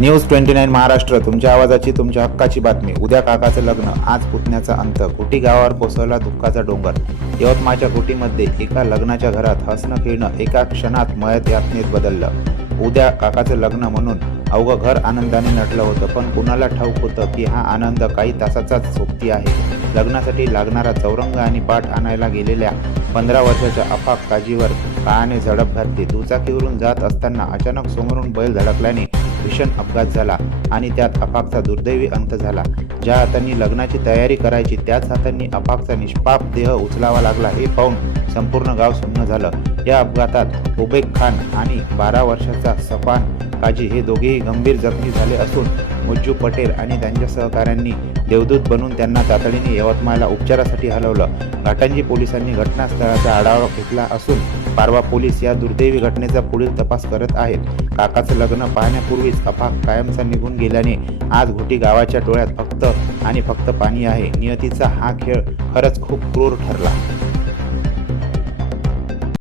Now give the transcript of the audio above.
News 29 Maharashtra, तुमच्या आवाजाची, तुमच्या हक्काची बातमी। उद्या काकाचं लग्न, आज पुतण्याचा अंत। घोटी गावावर कोसळला दुःखाचा डोंगर। यवतमाळच्या घोटीमध्ये एका लग्नाच्या घरात हसणं खेळणं एका क्षणात मयत यातनेत बदललं। उद्या काकाचं लग्न म्हणून अवघं घर आनंदाने नटलं होतं, पण कुणाला ठाऊक होतं की हा आनंद काही तासाचाच सोबती आहे। लग्नासाठी लागणारा चौरंग आणि पाट आणायला गेलेल्या 15 वर्षाच्या अफाक काजीवर काळाने झडप घातली। दुचाकीवरून जात असताना अचानक समोरून बैल धडकल्याने भीषण अपघात झाला आणि त्यात अफाकचा दुर्दैवी अंत झाला। ज्या हातांनी लग्नाची तयारी करायची त्याच हातांनी अफाकचा निष्पाप देह उचलावा लागला, हे पाहून संपूर्ण गाव सुन्न झालं। या अपघातात उबेक खान आणि 12 वर्षाचा सफान काजी हे दोघेही गंभीर जखमी झाले असून मुज्जू पटेल आणि त्यांच्या सहकाऱ्यांनी देवदूत बनून त्यांना तातडीने यवतमाळला उपचारासाठी हलवलं। घाटंजी पोलिसांनी घटनास्थळाचा आढावा घेतला असून पारवा पोलीस या दुर्दैवी घटनेचा पुढील तपास करत आहेत। काकाचं लग्न पाहण्यापूर्वीच अफाक कायमचा निघून गेल्याने आज घोटी गावाच्या डोळ्यात फक्त आणि फक्त पाणी आहे। नियतीचा हा खेळ खरंच खूप क्रूर ठरला।